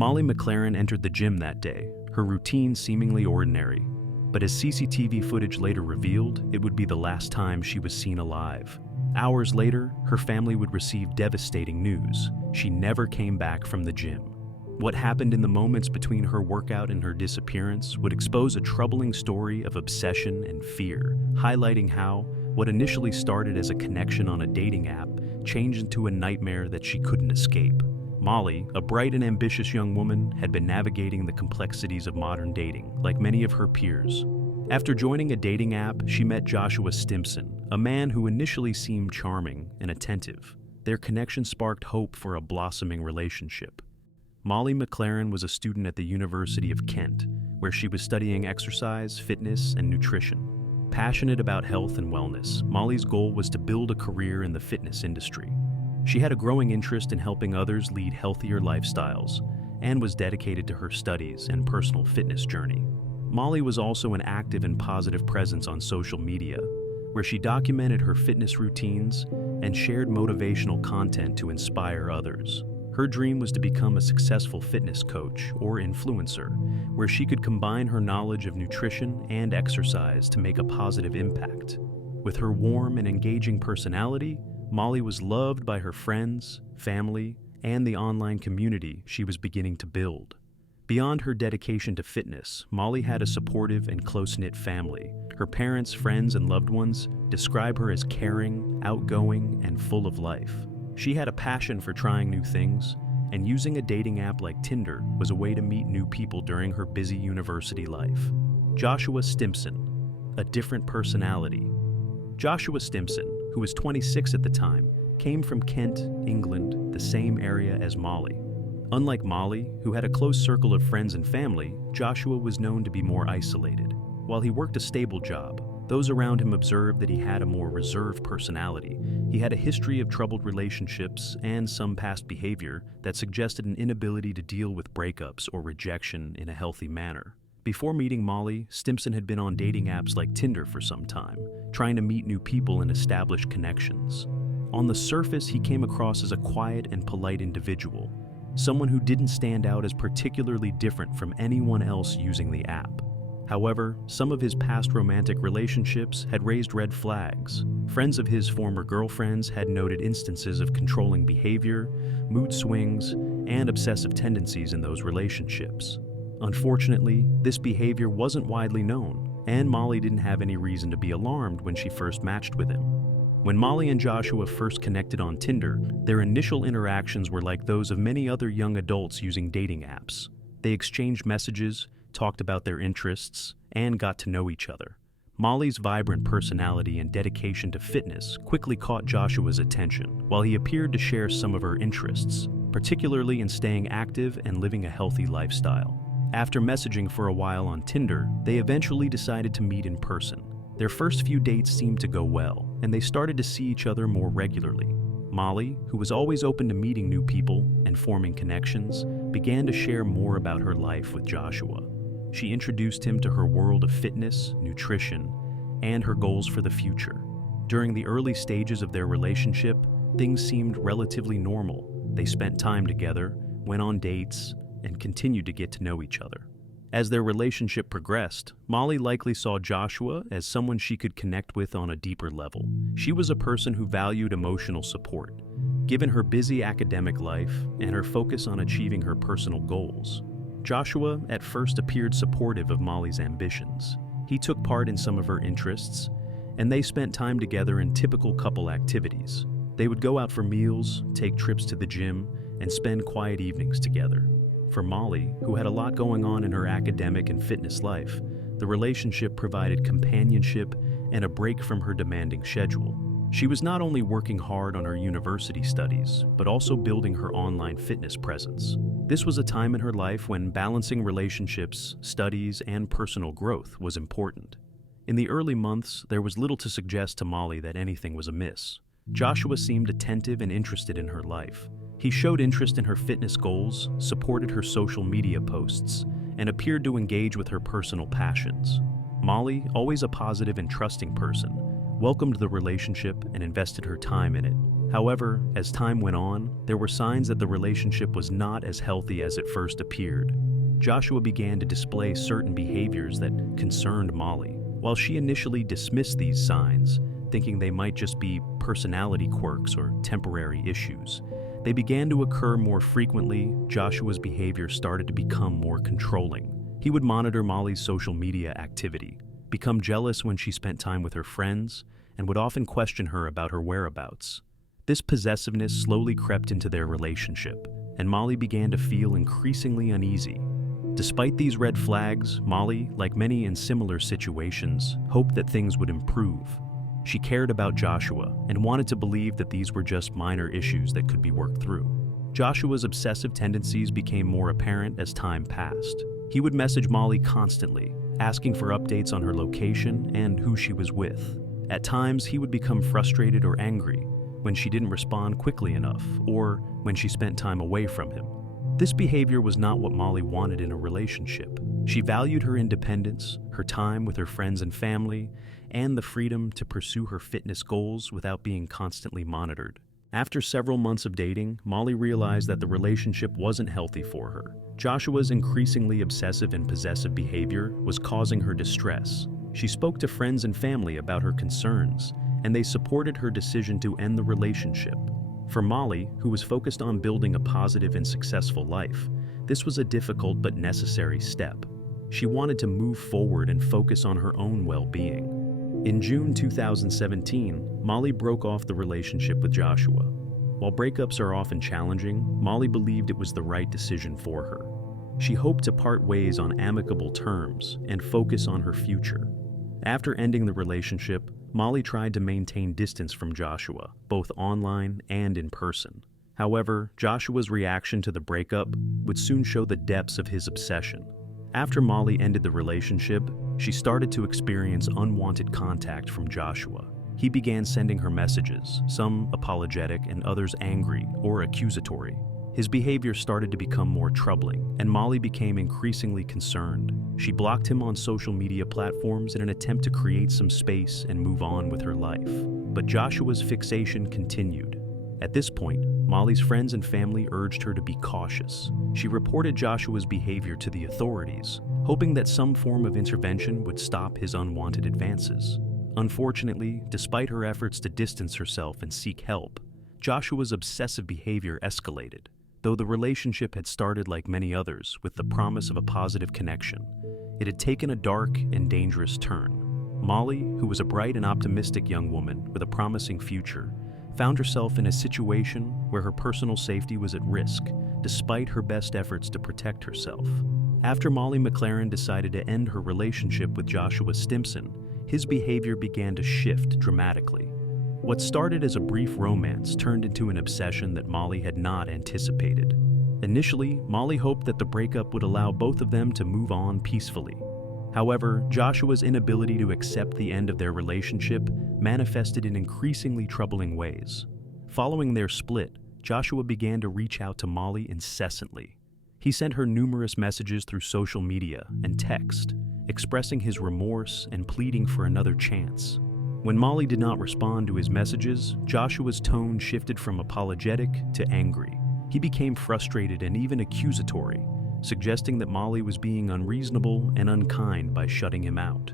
Molly McLaren entered the gym that day, her routine seemingly ordinary. But as CCTV footage later revealed, it would be the last time she was seen alive. Hours later, her family would receive devastating news. She never came back from the gym. What happened in the moments between her workout and her disappearance would expose a troubling story of obsession and fear, highlighting how what initially started as a connection on a dating app changed into a nightmare that she couldn't escape. Molly, a bright and ambitious young woman, had been navigating the complexities of modern dating, like many of her peers. After joining a dating app, she met Joshua Stimpson, a man who initially seemed charming and attentive. Their connection sparked hope for a blossoming relationship. Molly McLaren was a student at the University of Kent, where she was studying exercise, fitness, and nutrition. Passionate about health and wellness, Molly's goal was to build a career in the fitness industry. She had a growing interest in helping others lead healthier lifestyles and was dedicated to her studies and personal fitness journey. Molly was also an active and positive presence on social media, where she documented her fitness routines and shared motivational content to inspire others. Her dream was to become a successful fitness coach or influencer, where she could combine her knowledge of nutrition and exercise to make a positive impact. With her warm and engaging personality, Molly was loved by her friends, family, and the online community she was beginning to build. Beyond her dedication to fitness, Molly had a supportive and close-knit family. Her parents, friends, and loved ones describe her as caring, outgoing, and full of life. She had a passion for trying new things, and using a dating app like Tinder was a way to meet new people during her busy university life. Joshua Stimpson, a different personality. Joshua Stimpson, who was 26 at the time, came from Kent, England, the same area as Molly. Unlike Molly, who had a close circle of friends and family, Joshua was known to be more isolated. While he worked a stable job, those around him observed that he had a more reserved personality. He had a history of troubled relationships and some past behavior that suggested an inability to deal with breakups or rejection in a healthy manner. Before meeting Molly, Stimpson had been on dating apps like Tinder for some time, trying to meet new people and establish connections. On the surface, he came across as a quiet and polite individual, someone who didn't stand out as particularly different from anyone else using the app. However, some of his past romantic relationships had raised red flags. Friends of his former girlfriends had noted instances of controlling behavior, mood swings, and obsessive tendencies in those relationships. Unfortunately, this behavior wasn't widely known, and Molly didn't have any reason to be alarmed when she first matched with him. When Molly and Joshua first connected on Tinder, their initial interactions were like those of many other young adults using dating apps. They exchanged messages, talked about their interests, and got to know each other. Molly's vibrant personality and dedication to fitness quickly caught Joshua's attention, while he appeared to share some of her interests, particularly in staying active and living a healthy lifestyle. After messaging for a while on Tinder, they eventually decided to meet in person. Their first few dates seemed to go well, and they started to see each other more regularly. Molly, who was always open to meeting new people and forming connections, began to share more about her life with Joshua. She introduced him to her world of fitness, nutrition, and her goals for the future. During the early stages of their relationship, things seemed relatively normal. They spent time together, went on dates, and continued to get to know each other. As their relationship progressed, Molly likely saw Joshua as someone she could connect with on a deeper level. She was a person who valued emotional support. Given her busy academic life and her focus on achieving her personal goals, Joshua at first appeared supportive of Molly's ambitions. He took part in some of her interests, and they spent time together in typical couple activities. They would go out for meals, take trips to the gym, and spend quiet evenings together. For Molly, who had a lot going on in her academic and fitness life, the relationship provided companionship and a break from her demanding schedule. She was not only working hard on her university studies, but also building her online fitness presence. This was a time in her life when balancing relationships, studies, and personal growth was important. In the early months, there was little to suggest to Molly that anything was amiss. Joshua seemed attentive and interested in her life. He showed interest in her fitness goals, supported her social media posts, and appeared to engage with her personal passions. Molly, always a positive and trusting person, welcomed the relationship and invested her time in it. However, as time went on, there were signs that the relationship was not as healthy as it first appeared. Joshua began to display certain behaviors that concerned Molly. While she initially dismissed these signs, thinking they might just be personality quirks or temporary issues, they began to occur more frequently. Joshua's behavior started to become more controlling. He would monitor Molly's social media activity, become jealous when she spent time with her friends, and would often question her about her whereabouts. This possessiveness slowly crept into their relationship, and Molly began to feel increasingly uneasy. Despite these red flags, Molly, like many in similar situations, hoped that things would improve. She cared about Joshua and wanted to believe that these were just minor issues that could be worked through. Joshua's obsessive tendencies became more apparent as time passed. He would message Molly constantly, asking for updates on her location and who she was with. At times, he would become frustrated or angry when she didn't respond quickly enough or when she spent time away from him. This behavior was not what Molly wanted in a relationship. She valued her independence, her time with her friends and family, and the freedom to pursue her fitness goals without being constantly monitored. After several months of dating, Molly realized that the relationship wasn't healthy for her. Joshua's increasingly obsessive and possessive behavior was causing her distress. She spoke to friends and family about her concerns, and they supported her decision to end the relationship. For Molly, who was focused on building a positive and successful life, this was a difficult but necessary step. She wanted to move forward and focus on her own well-being. In June 2017, Molly broke off the relationship with Joshua. While breakups are often challenging, Molly believed it was the right decision for her. She hoped to part ways on amicable terms and focus on her future. After ending the relationship, Molly tried to maintain distance from Joshua, both online and in person. However, Joshua's reaction to the breakup would soon show the depths of his obsession. After Molly ended the relationship, she started to experience unwanted contact from Joshua. He began sending her messages, some apologetic and others angry or accusatory. His behavior started to become more troubling, and Molly became increasingly concerned. She blocked him on social media platforms in an attempt to create some space and move on with her life. But Joshua's fixation continued. At this point, Molly's friends and family urged her to be cautious. She reported Joshua's behavior to the authorities, hoping that some form of intervention would stop his unwanted advances. Unfortunately, despite her efforts to distance herself and seek help, Joshua's obsessive behavior escalated. Though the relationship had started like many others with the promise of a positive connection, it had taken a dark and dangerous turn. Molly, who was a bright and optimistic young woman with a promising future, found herself in a situation where her personal safety was at risk, despite her best efforts to protect herself. After Molly McLaren decided to end her relationship with Joshua Stimpson, his behavior began to shift dramatically. What started as a brief romance turned into an obsession that Molly had not anticipated. Initially, Molly hoped that the breakup would allow both of them to move on peacefully. However, Joshua's inability to accept the end of their relationship manifested in increasingly troubling ways. Following their split, Joshua began to reach out to Molly incessantly. He sent her numerous messages through social media and text, expressing his remorse and pleading for another chance. When Molly did not respond to his messages, Joshua's tone shifted from apologetic to angry. He became frustrated and even accusatory, suggesting that Molly was being unreasonable and unkind by shutting him out.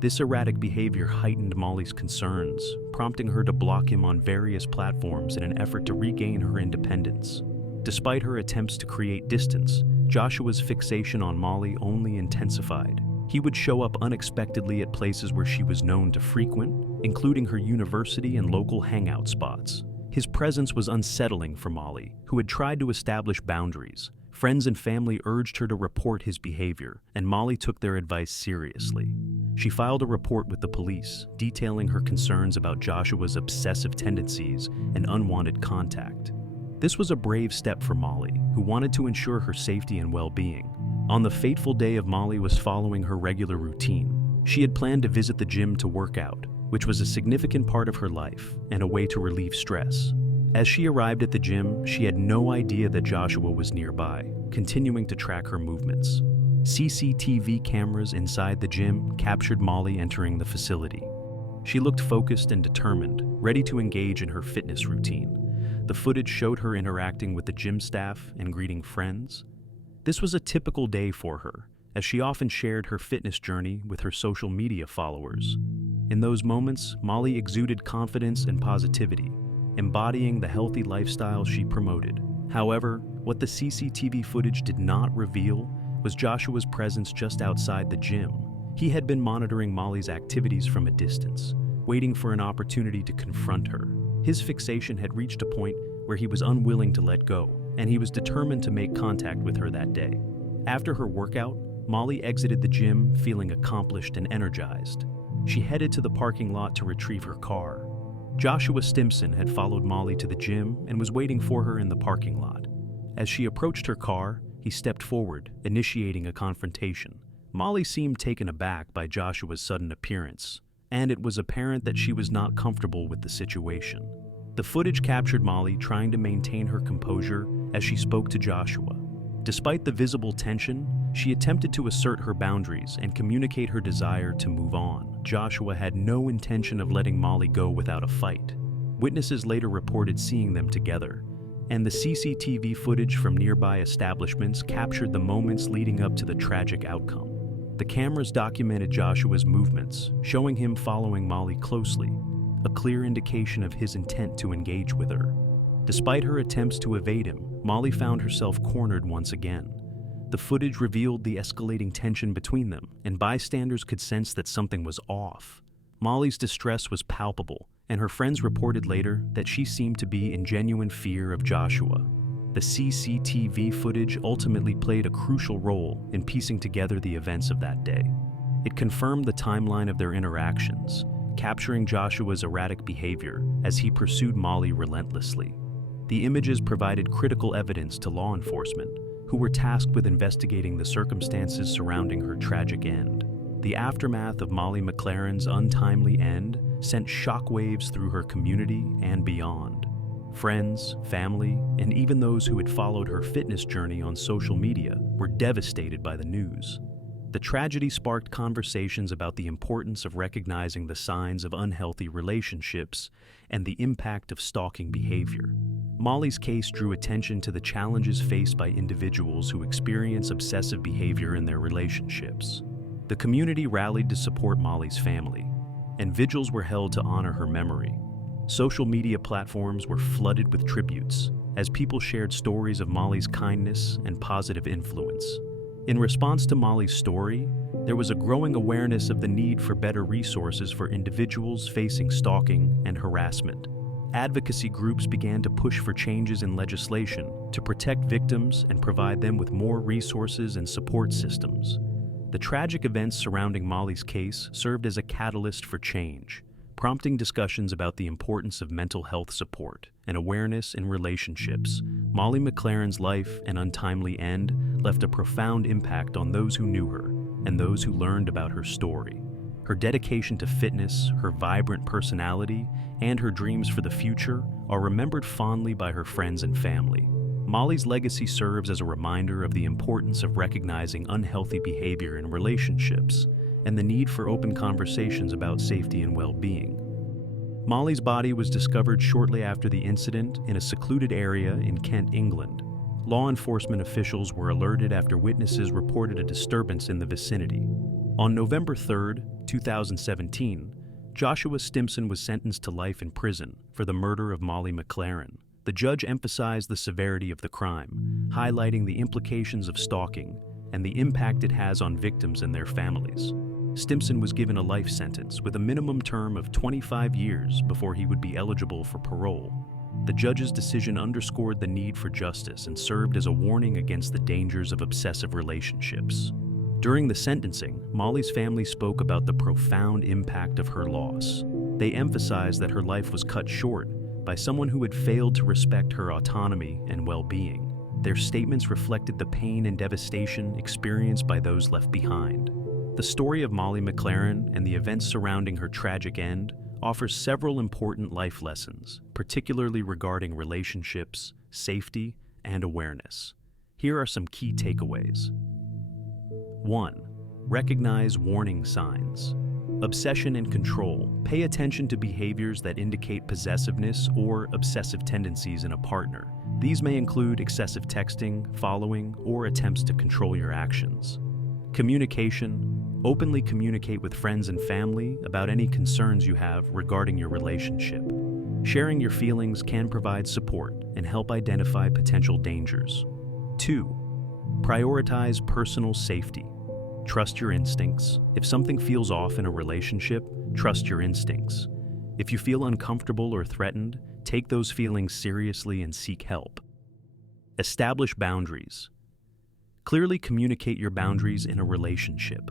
This erratic behavior heightened Molly's concerns, prompting her to block him on various platforms in an effort to regain her independence. Despite her attempts to create distance, Joshua's fixation on Molly only intensified. He would show up unexpectedly at places where she was known to frequent, including her university and local hangout spots. His presence was unsettling for Molly, who had tried to establish boundaries. Friends and family urged her to report his behavior, and Molly took their advice seriously. She filed a report with the police, detailing her concerns about Joshua's obsessive tendencies and unwanted contact. This was a brave step for Molly, who wanted to ensure her safety and well-being. On the fateful day of Molly was following her regular routine. She had planned to visit the gym to work out, which was a significant part of her life and a way to relieve stress. As she arrived at the gym, she had no idea that Joshua was nearby, continuing to track her movements. CCTV cameras inside the gym captured Molly entering the facility. She looked focused and determined, ready to engage in her fitness routine. The footage showed her interacting with the gym staff and greeting friends. This was a typical day for her, as she often shared her fitness journey with her social media followers. In those moments, Molly exuded confidence and positivity, embodying the healthy lifestyle she promoted. However, what the CCTV footage did not reveal was Joshua's presence just outside the gym. He had been monitoring Molly's activities from a distance, waiting for an opportunity to confront her. His fixation had reached a point where he was unwilling to let go, and he was determined to make contact with her that day. After her workout, Molly exited the gym feeling accomplished and energized. She headed to the parking lot to retrieve her car. Joshua Stimpson had followed Molly to the gym and was waiting for her in the parking lot. As she approached her car, he stepped forward, initiating a confrontation. Molly seemed taken aback by Joshua's sudden appearance, and it was apparent that she was not comfortable with the situation. The footage captured Molly trying to maintain her composure as she spoke to Joshua. Despite the visible tension, she attempted to assert her boundaries and communicate her desire to move on. Joshua had no intention of letting Molly go without a fight. Witnesses later reported seeing them together, and the CCTV footage from nearby establishments captured the moments leading up to the tragic outcome. The cameras documented Joshua's movements, showing him following Molly closely, a clear indication of his intent to engage with her. Despite her attempts to evade him, Molly found herself cornered once again. The footage revealed the escalating tension between them, and bystanders could sense that something was off. Molly's distress was palpable, and her friends reported later that she seemed to be in genuine fear of Joshua. The CCTV footage ultimately played a crucial role in piecing together the events of that day. It confirmed the timeline of their interactions, capturing Joshua's erratic behavior as he pursued Molly relentlessly. The images provided critical evidence to law enforcement, who were tasked with investigating the circumstances surrounding her tragic end. The aftermath of Molly McLaren's untimely end sent shockwaves through her community and beyond. Friends, family, and even those who had followed her fitness journey on social media were devastated by the news. The tragedy sparked conversations about the importance of recognizing the signs of unhealthy relationships and the impact of stalking behavior. Molly's case drew attention to the challenges faced by individuals who experience obsessive behavior in their relationships. The community rallied to support Molly's family, and vigils were held to honor her memory. Social media platforms were flooded with tributes as people shared stories of Molly's kindness and positive influence. In response to Molly's story, there was a growing awareness of the need for better resources for individuals facing stalking and harassment. Advocacy groups began to push for changes in legislation to protect victims and provide them with more resources and support systems. The tragic events surrounding Molly's case served as a catalyst for change, prompting discussions about the importance of mental health support and awareness in relationships. Molly McLaren's life and untimely end left a profound impact on those who knew her and those who learned about her story. Her dedication to fitness, her vibrant personality, and her dreams for the future are remembered fondly by her friends and family. Molly's legacy serves as a reminder of the importance of recognizing unhealthy behavior in relationships and the need for open conversations about safety and well-being. Molly's body was discovered shortly after the incident in a secluded area in Kent, England. Law enforcement officials were alerted after witnesses reported a disturbance in the vicinity. On November 3, 2017, Joshua Stimpson was sentenced to life in prison for the murder of Molly McLaren. The judge emphasized the severity of the crime, highlighting the implications of stalking and the impact it has on victims and their families. Stimpson was given a life sentence with a minimum term of 25 years before he would be eligible for parole. The judge's decision underscored the need for justice and served as a warning against the dangers of obsessive relationships. During the sentencing, Molly's family spoke about the profound impact of her loss. They emphasized that her life was cut short by someone who had failed to respect her autonomy and well-being. Their statements reflected the pain and devastation experienced by those left behind. The story of Molly McLaren and the events surrounding her tragic end offers several important life lessons, particularly regarding relationships, safety, and awareness. Here are some key takeaways. 1. Recognize warning signs. Obsession and control. Pay attention to behaviors that indicate possessiveness or obsessive tendencies in a partner. These may include excessive texting, following, or attempts to control your actions. Communication. Openly communicate with friends and family about any concerns you have regarding your relationship. Sharing your feelings can provide support and help identify potential dangers. 2. Prioritize personal safety. Trust your instincts. If something feels off in a relationship, trust your instincts. If you feel uncomfortable or threatened, take those feelings seriously and seek help. Establish boundaries. Clearly communicate your boundaries in a relationship.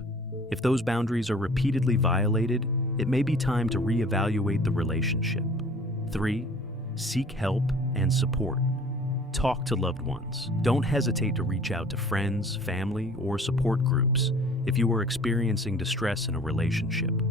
If those boundaries are repeatedly violated, it may be time to reevaluate the relationship. 3. Seek help and support. Talk to loved ones. Don't hesitate to reach out to friends, family, or support groups if you are experiencing distress in a relationship.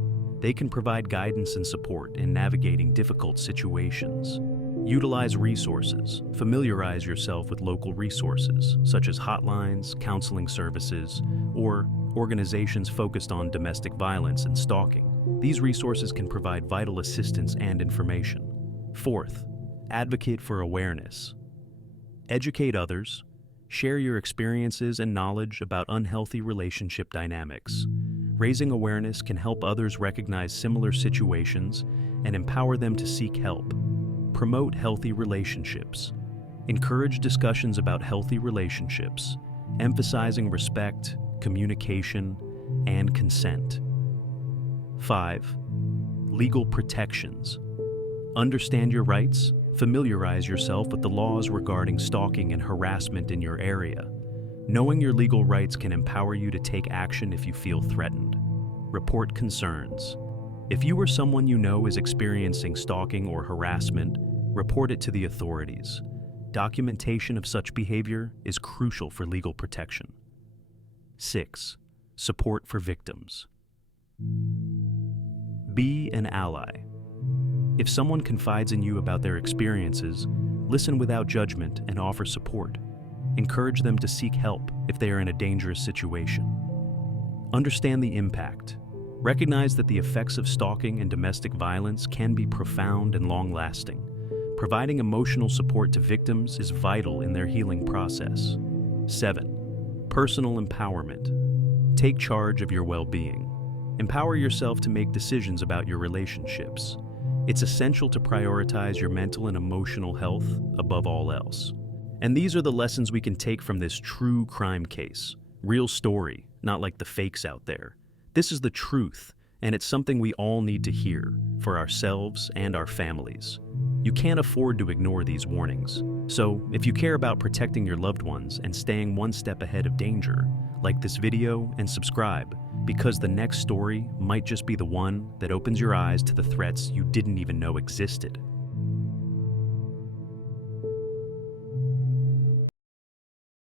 They can provide guidance and support in navigating difficult situations. Utilize resources. Familiarize yourself with local resources, such as hotlines, counseling services, or organizations focused on domestic violence and stalking. These resources can provide vital assistance and information. 4th, advocate for awareness. Educate others. Share your experiences and knowledge about unhealthy relationship dynamics. Raising awareness can help others recognize similar situations and empower them to seek help. Promote healthy relationships. Encourage discussions about healthy relationships, emphasizing respect, communication, and consent. 5. Legal protections. Understand your rights. Familiarize yourself with the laws regarding stalking and harassment in your area. Knowing your legal rights can empower you to take action if you feel threatened. Report concerns. If you or someone you know is experiencing stalking or harassment, report it to the authorities. Documentation of such behavior is crucial for legal protection. 6. Support for victims. Be an ally. If someone confides in you about their experiences, listen without judgment and offer support. Encourage them to seek help if they are in a dangerous situation. Understand the impact. Recognize that the effects of stalking and domestic violence can be profound and long-lasting. Providing emotional support to victims is vital in their healing process. 7. Personal empowerment. Take charge of your well-being. Empower yourself to make decisions about your relationships. It's essential to prioritize your mental and emotional health above all else. And these are the lessons we can take from this true crime case. Real story, not like the fakes out there. This is the truth, and it's something we all need to hear for ourselves and our families. You can't afford to ignore these warnings. So, if you care about protecting your loved ones and staying one step ahead of danger, like this video and subscribe, because the next story might just be the one that opens your eyes to the threats you didn't even know existed.